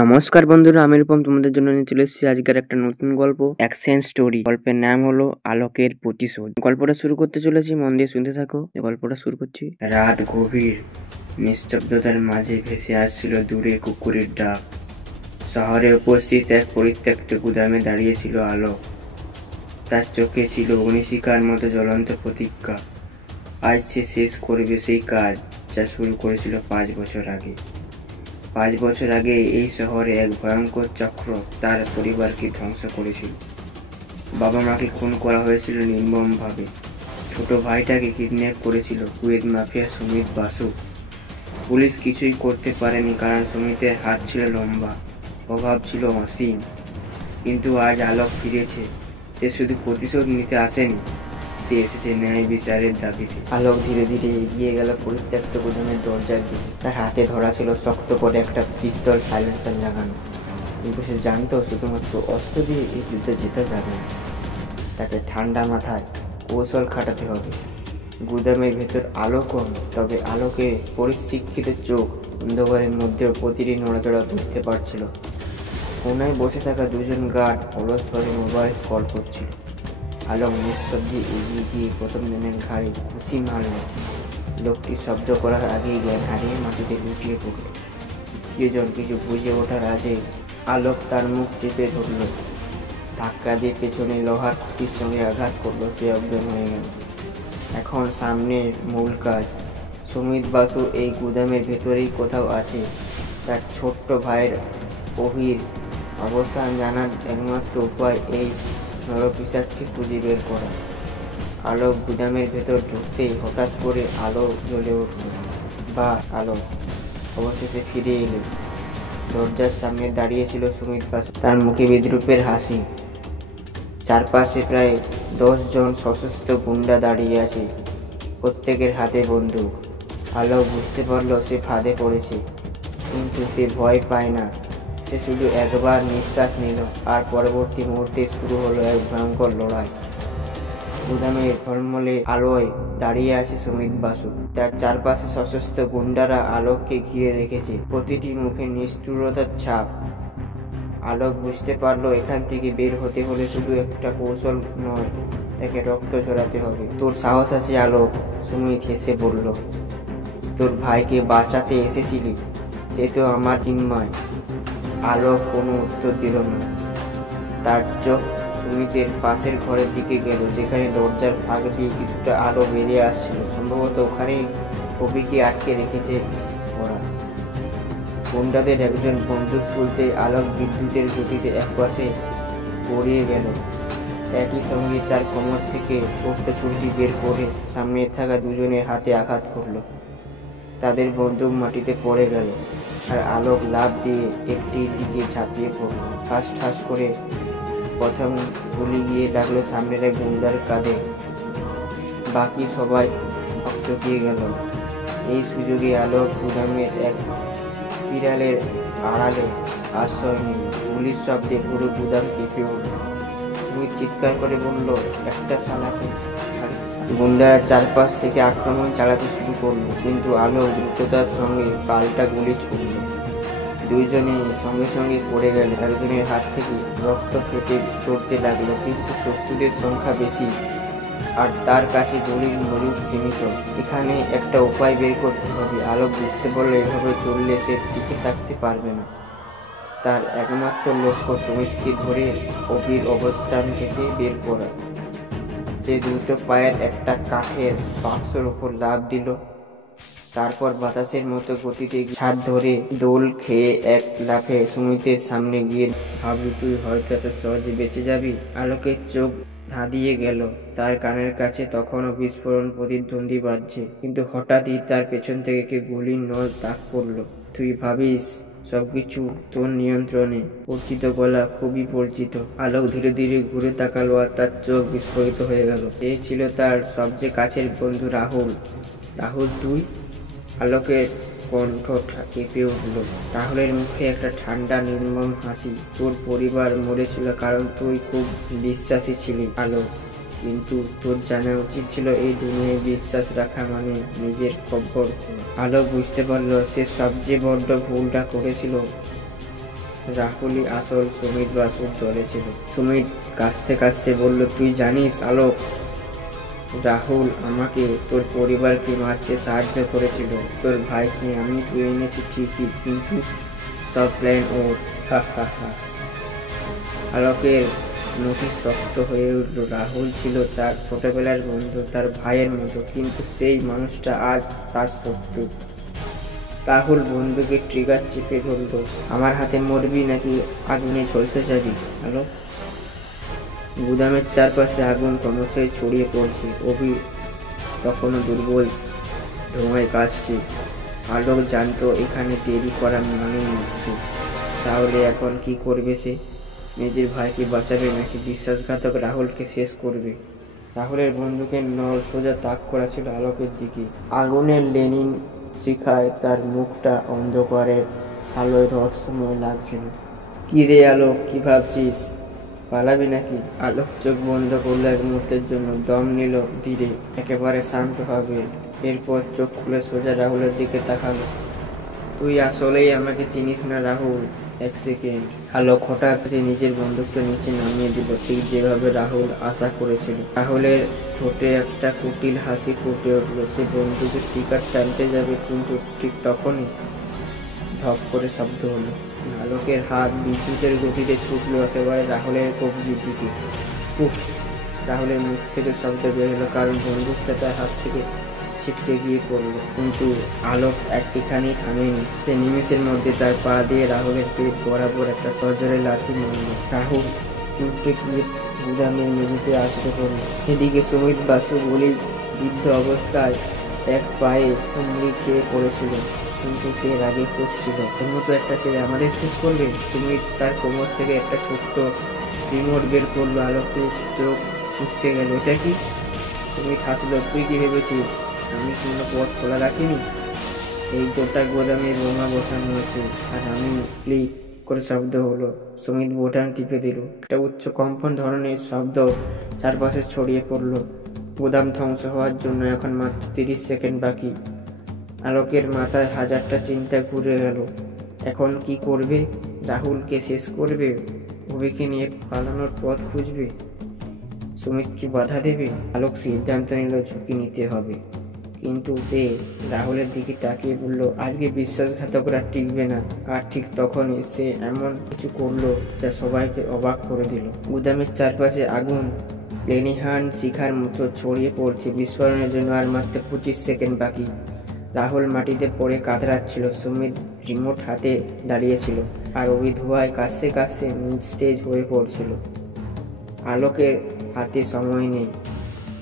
নমস্কার বন্ধুরা, আমি রূপম তোমাদের জন্য নিয়ে চলে এসেছি আজকের একটা নতুন গল্প, অ্যাকশন স্টোরি। গল্পের নাম হলো আলোকের প্রতিশোধ। গল্পটা শুরু করতে চলেছি, মন দিয়ে শুনতে থাকো। গল্পটা শুরু করছি। রাত গভীর, নিস্তব্ধতার মাঝে ভেসে আসছিল দূরে কুকুরের ডাক। শহরে উপস্থিত এক পরিত্যক্ত গুদামে দাঁড়িয়েছিল আলো। তার চোখে ছিল অগ্নিশিখার মতো জ্বলন্ত প্রতিজ্ঞা। আজ সে শেষ করবে সেই কাজ যা শুরু করেছিল 5 বছর আগে। 5 বছর আগে এই শহরে এক ভয়ঙ্কর চক্র তার পরিবারকে ধ্বংস করেছিল। বাবা মাকে খুন করা হয়েছিল নির্মমভাবে। ছোট ভাইটাকে কিডন্যাপ করেছিল Kuwait mafia Sumit Basu. Police কিছুই করতে পারেনি, কারণ সুমিতের হাত ছিল লম্বা, প্রভাব ছিল অসীম। কিন্তু আজ আলোক ফিরেছে। সে শুধু প্রতিশোধ নিতে আসেনি, সে এসেছে ন্যায় বিচারের দাবিতে। আলোক ধীরে ধীরে এগিয়ে গেল পরিত্যক্ত গুদামের দরজার দিকে। তার হাতে ধরা ছিল শক্ত করে একটা পিস্তল, সাইলেন্সার লাগানো। কিন্তু সে জানতো শুধুমাত্র অস্ত্র দিয়ে এই যুদ্ধে জেতা যাবে না। তাকে ঠান্ডা মাথায় কৌশল খাটাতে হবে। গুদামের ভেতর আলো কম, তবে আলোকে পরিশিক্ষিত চোখ অন্ধকারের মধ্যেও প্রতিটি নড়াচড়া বুঝতে পারছিল। কোনায় বসে থাকা দুজন গার্ড অলসভাবে মোবাইল কল করছিল। আলোক নিঃশব্দে এগিয়ে গিয়ে প্রথম জনের ঘাড়ে ঘুষি মারল। লোকটি শব্দ করার আগেই জ্ঞান হারিয়ে মাটিতে লুটিয়ে পড়ল। দ্বিতীয়জন কিছু বুঝে ওঠার আগে আলোক তার মুখ চেপে ধরল। ধাক্কা দিয়ে পেছনে লোহার খুঁটির সঙ্গে আঘাত করলো। সে অজ্ঞান হয়ে গেল। এখন সামনের মূল কাজ। সুমিত বাসু এই গুদামের ভেতরেই কোথাও আছে। তার ছোট্ট ভাইয়ের অভির অবস্থান জানার একমাত্র উপায় এই নরপিশাচকে খুঁজে বের করা। আলোক গুদামের ভেতর ঢুকতেই হঠাৎ করে আলো জ্বলে উঠল। বা আলো অবশেষে ফিরে এলে। দরজার সামনে দাঁড়িয়েছিল সুমিত বাসু, তার মুখে বিদ্রুপের হাসি। চারপাশে প্রায় 10 জন সশস্ত্র গুন্ডা দাঁড়িয়ে আছে, প্রত্যেকের হাতে বন্দুক। আলো বুঝতে পারল সে ফাঁদে পড়েছে, কিন্তু সে ভয় পায় না। সে শুধু একবার নিঃশ্বাস নিল, আর পরবর্তী মুহূর্তে শুরু হলো এক ভয়ঙ্কর লড়াই। গুদামের ঝলমলে আলোয় দাঁড়িয়ে আছে সুমিত বাসু। তার চারপাশে সশস্ত্র গুন্ডারা আলোককে ঘিরে রেখেছে, প্রতিটি মুখে নিষ্ঠুরতার ছাপ। আলোক বুঝতে পারলো এখান থেকে বের হতে হলে শুধু একটা কৌশল নয়, তাকে রক্ত ঝরাতে হবে। তোর সাহস আছে আলোক? সুমিত হেসে বলল। তোর ভাইকে বাঁচাতে এসেছিলি, সে তো আমার চিন্ময়। আলোক কোনো উত্তর দিল না। তার চোখ সুমিতের পাশের ঘরের দিকে গেল, যেখানে দরজার ফাঁক দিয়ে কিছুটা আলো বেরিয়ে আসছিল। সম্ভবত ওখানেই কবিকে আটকে রেখেছে ওরা। গুন্ডাদের একজন বন্দুক তুলতে আলোক বিদ্যুতের গতিতে একপাশে গড়িয়ে গেল। একই সঙ্গে তার কোমর থেকে ছোট্ট ছুরিটি বের করে সামনে থাকা দুজনের হাতে আঘাত করলো। তাদের বন্দুক মাটিতে পড়ে গেল, আর আলোক লাফ দিয়ে একটির দিকে ঝাঁপিয়ে পড়ল। ঠাস ঠাস করে প্রথম গুলি গিয়ে লাগলো সামনের এক গুন্ডার কাঁধে। বাকি সবাই হকচকিয়ে গেল। এই সুযোগে আলোক গুদামের এক বিড়ালের আড়ালে আশ্রয় নিল। গুলির শব্দে পুরো গুদাম কেঁপে উঠল। সুমিত চিৎকার করে বলল, একটা শালাকে ছাড়িস। গুন্ডারা চারপাশ থেকে আক্রমণ চালাতে শুরু করলো, কিন্তু আলো দ্রুততার সঙ্গে পাল্টা গুলি ছুড়ল। দুইজনে সঙ্গে সঙ্গে পড়ে গেল। একজনের হাত থেকে রক্ত ফেটে চড়তে লাগলো, কিন্তু শত্রুদের সংখ্যা বেশি আর তার কাছে গুলির মজুদ সীমিত। এখানে একটা উপায় বের করতে হবে। আলোক বুঝতে পারলো এভাবে চললে সে টিকে থাকতে পারবে না। তার একমাত্র লক্ষ্য সুমিতকে ধরে অভির অবস্থান থেকে বের করা। সে দ্রুত পায়ের একটা কাঠের বাক্সের উপর লাফ দিল, তারপর বাতাসের মতো গতিতে ছাদ ধরে দোল খেয়ে এক লাফে সুমিতের সামনে গিয়ে ভাবলি তুই হয়তো এত সহজে বেঁচে যাবি। আলোকের চোখ ধাঁধিয়ে গেল। তার কানের কাছে তখনও বিস্ফোরণ প্রতিধ্বনি বাজছে, কিন্তু হঠাৎই তার পেছন থেকে কে গুলির নল তাক করলো। তুই ভাবিস সবকিছু তোর নিয়ন্ত্রণে? পরিচিত গলা, খুবই পরিচিত। আলোক ধীরে ধীরে ঘুরে তাকালো, আর তার চোখ বিস্ফোরিত হয়ে গেল। এই ছিল তার সবচেয়ে কাছের বন্ধু রাহুল। রাহুল তুই? আলোকের কণ্ঠ কেঁপে উঠল। রাহুলের মুখে একটা ঠান্ডা নির্মম হাসি। তোর পরিবার মরেছিল কারণ তুই খুব বিশ্বাসী ছিলি আলোক। কিন্তু তোর জানা উচিত ছিল এই দুনিয়ায় বিশ্বাস রাখা মানে নিজের খবর। আলোক বুঝতে পারলো সে সবচেয়ে বড্ড ভুলটা করেছিল। রাহুলই আসল সুমিত বাসুর দলে ছিল। সুমিত কাঁদতে কাঁদতে বলল, তুই জানিস আলোক, রাহুল আমাকে তোর পরিবারকে মারতে সাহায্য করেছিল। তোর ভাইকে আমি তুলে এনেছি ঠিকই, কিন্তু সব প্ল্যান ওর। হা হা হা। আলোকের নোটিশ শক্ত হয়ে উঠল। রাহুল ছিল তার ছোটবেলার বন্ধু, তার ভাইয়ের মতো, কিন্তু সেই মানুষটা আজ তার শত্রু। রাহুল বন্ধুকে ট্রিগার চেপে ধরল। আমার হাতে মরবি নাকি আগুনে ঝলসে যাবি আলোক? গুদামের চারপাশে আগুন ক্রমশই ছড়িয়ে পড়ছে। অভি তখনও দুর্বল ধোঁয়ায় কাশছে। আলোক জানতো এখানে দেরি করা মানেই মৃত্যু। তাহলে এখন কি করবে সে? নিজের ভাইকে বাঁচাবে নাকি বিশ্বাসঘাতক রাহুলকে শেষ করবে? রাহুলের বন্দুকের নল সোজা তাক করা ছিল আলোকের দিকে। আগুনের লেনিন শিখায় তার মুখটা অন্ধকারের আলোয় রহস্যময় লাগছিল। কি রে আলোক, কি ভাবছিস? পালাবি নাকি? আলোক চোখ বন্ধ করলো এক মুহূর্তের জন্য, দম নিল ধীরে, একেবারে শান্তভাবে। এরপর চোখ খুলে সোজা রাহুলের দিকে তাকালো। তুই আসলেই আমাকে চিনিস না রাহুল? এক সেকেন্ড। আলোক হঠাৎ নিজের বন্দুকটা নিচে নামিয়ে দিল, ঠিক যেভাবে রাহুল আশা করেছিল। রাহুলের ঠোঁটে একটা কুটিল হাসি ফুটে উঠল। সে বন্দুকের টিকার টানতে যাবে, কিন্তু ঠিক তখনই ধপ করে শব্দ হলো। আলোকের হাত বিদ্যুতের গতিতে ছুটলো একেবারে রাহুলের কবজির দিকে। উফ! রাহুলের মুখ থেকে শব্দ বের হলো, কারণ বন্দুকটা তার হাত থেকে ছিটকে গিয়ে পড়ল। কিন্তু আলোক একটিখানি থামেনি। সে নিমেষের মধ্যে তার পা দিয়ে রাহুলের পেট বরাবর একটা সজোরে লাথি মারল। রাহুল উল্টে গিয়ে গুদামের মেঝেতে আসতে পড়ল। এদিকে সুমিত বাসু গুলি বিদ্ধ অবস্থায় এক পায়ে হুমড়ি খেয়ে পড়েছিল, কিন্তু সে রাগে করছিল। এর মতো একটা ছেলে আমাদের শেষ করবে? সুমিত তার কোমর থেকে একটা ছোট্ট রিমোট বের করলো। আলোকে চোখ খুঁজতে গেল। এটা কি? সুমিত হাসলো। তুই কি ভেবেছিস আমি কোনো পথ খোলা রাখিনি? এই গোটা গোদামে বোমা বসানো আছে, আর আমি ক্লিক করে শব্দ হলো। সুমিত বোতাম টিপে দিল। একটা উচ্চ কম্পন ধরনের শব্দ চারপাশে ছড়িয়ে পড়ল। গোদাম ধ্বংস হওয়ার জন্য এখন মাত্র 30 সেকেন্ড বাকি। আলোকের মাথায় হাজারটা চিন্তা ঘুরে গেল। এখন কি করবে? রাহুলকে শেষ করবে? অভিকে নিয়ে পালানোর পথ খুঁজবে? সুমিত কি বাধা দেবে? আলোক সিদ্ধান্ত নিল ঝুঁকি নিতে হবে। কিন্তু সে রাহুলের দিকে তাকিয়ে বলল, আজকে বিশ্বাসঘাতকরা টিকবে না। আর ঠিক তখনই সে এমন কিছু করলো যা সবাইকে অবাক করে দিল। গুদামের চারপাশে আগুন লেনিহান শিখার মতো ছড়িয়ে পড়ছে। বিস্ফোরণের জন্য আর মাত্র 25 সেকেন্ড বাকি। রাহুল মাটিতে পড়ে কাতরাচ্ছিল। সুমিত রিমোট হাতে দাঁড়িয়েছিল, আর ওই ধোঁয়ায় কাশতে কাশতে নিস্তেজ হয়ে পড়ছিল। আলোকের হাতে সময় নেই।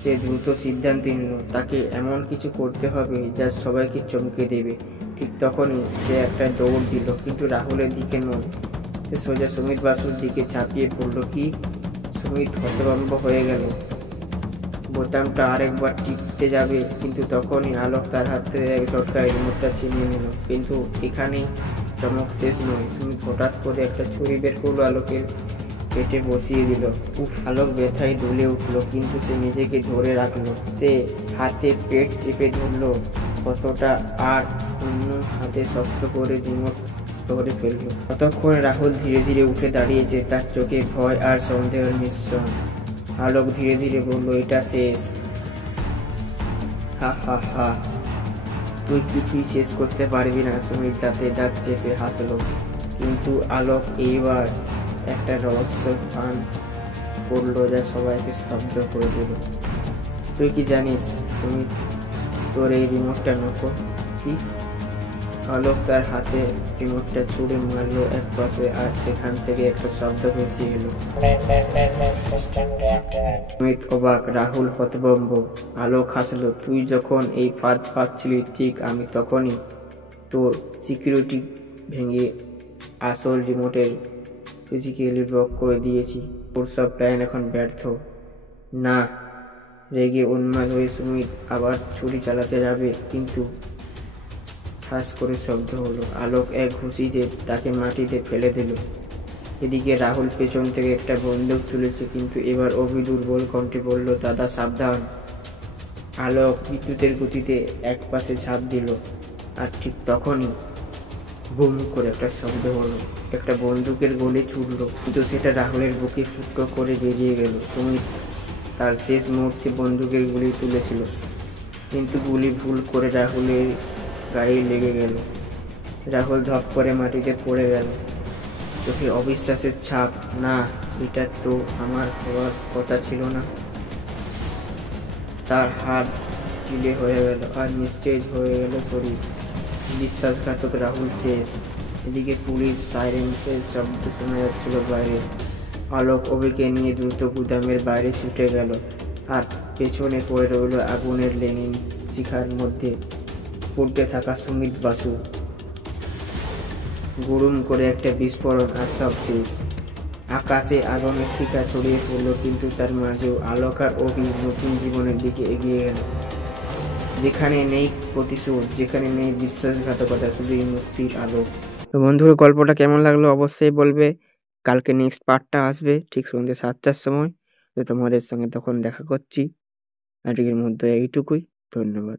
সে দ্রুত সিদ্ধান্ত নিল তাকে এমন কিছু করতে হবে যা সবাইকে চমকে দেবে। ঠিক তখনই সে একটা দৌড় দিল, কিন্তু রাহুলের দিকে নয়। সে সোজা সুমিত বাসুর দিকে ঝাঁপিয়ে পড়ল। কি? সুমিত হতভম্ব হয়ে গেল। বোতামটা আরেকবার টিপতে যাবে, কিন্তু তখনই আলোক তার হাত থেকে এক ঝটকায় রিমোটটা ছিনিয়ে নিল। কিন্তু এখানেই চমক শেষ নয়। সুমিত হঠাৎ করে একটা ছুরি বের করলো, আলোকের পেটে বসিয়ে দিল। উফ! আলোক ব্যথায় দুলে উঠলো, কিন্তু সে নিজেকে ধরে রাখলো। সে হাতে পেট চেপে ধরলো কতটা, আর অন্য হাতে শক্ত করে রিমোট ধরে ফেললো। ততক্ষণে রাহুল ধীরে ধীরে উঠে দাঁড়িয়েছে, তার চোখে ভয় আর সন্দেহের মিশ্রণ। আলোক ধীরে ধীরে বলল, এটা শেষ। হা হা হা। তুই কিছুই শেষ করতে পারবি না। সুমিত দাঁতে দাঁত চেপে হাসলো। কিন্তু আলোক এইবার একটা রহস্য পান করলো যা সবাইকে স্তব্ধ করে দিল। তুই কি জানিস সুমিত, তোর এই রিমোটটা নকল? কি? আলোক তার হাতে রিমোটটা ছুঁড়ে মারলো এক পাশে, আর সেখান থেকে একটা শব্দ ভেসে এলো। সুমিত অবাক, রাহুল হতভম্ব। আলোক হাসলো। তুই যখন এই ফাঁদ পাচ্ছিলি, ঠিক আমি তখনই তোর সিকিউরিটি ভেঙে আসল রিমোটের ফিজিক্যালি ব্লক করে দিয়েছি। তোর সব প্ল্যান এখন ব্যর্থ। না। রেগে উন্মাদ হয়ে সুমিত আবার ছুরি চালাতে যাবে, কিন্তু ঠাস করে শব্দ হলো। আলোক এক ঘুষিতে তাকে মাটিতে ফেলে দিল। এদিকে রাহুল পেছন থেকে একটা বন্দুক তুলেছে, কিন্তু এবার অভি দুর্বল কণ্ঠে বলল, দাদা সাবধান। আলোক বিদ্যুতের গতিতে এক পাশে ঝাঁপ দিল, আর ঠিক তখনই বুম করে একটা শব্দ হলো। একটা বন্দুকের গুলি ছুটলো, কিন্তু সেটা রাহুলের বুকে ফুটো করে বেরিয়ে গেল। সুমিত তার শেষ মুহূর্তে বন্দুকের গুলি তুলেছিল, কিন্তু গুলি ভুল করে রাহুলের গায়ে লেগে গেল। রাহুল ধপ করে মাটিতে পড়ে গেল, চোখে অবিশ্বাসের ছাপ। না, এটা তো আমার হওয়ার কথা ছিল না। তার হাত ঢিলে হয়ে গেল আর নিস্তেজ হয়ে গেল শরীর। বিশ্বাসঘাতক রাহুল শেষ। এদিকে পুলিশ সাইরেন্সের শব্দ শোনা যাচ্ছিল বাইরে। আলোক অভিকে নিয়ে দ্রুত গুদামের বাইরে ছুটে গেল, আর পেছনে পড়ে রইল আগুনের লেনিন শিখার মধ্যে পড়তে থাকা সুমিত বাসু। গুড়ুম করে একটা বিস্ফোরণ, আর সব শেষ। আকাশে আগুনের শিখা ছড়িয়ে পড়লো, কিন্তু তার মাঝেও আলোক আর অভি নতুন জীবনের দিকে এগিয়ে গেল, যেখানে নেই প্রতিশোধ, যেখানে নেই বিশ্বাসঘাতকতা, শুধুই মুক্তির আলো। তো বন্ধুরা, গল্পটা কেমন লাগলো অবশ্যই বলবে। কালকে নেক্সট পার্টটা আসবে ঠিক সন্ধ্যে 7টার সময়। তো তোমাদের সঙ্গে তখন দেখা করছি। আজকের মধ্যে এইটুকুই। ধন্যবাদ।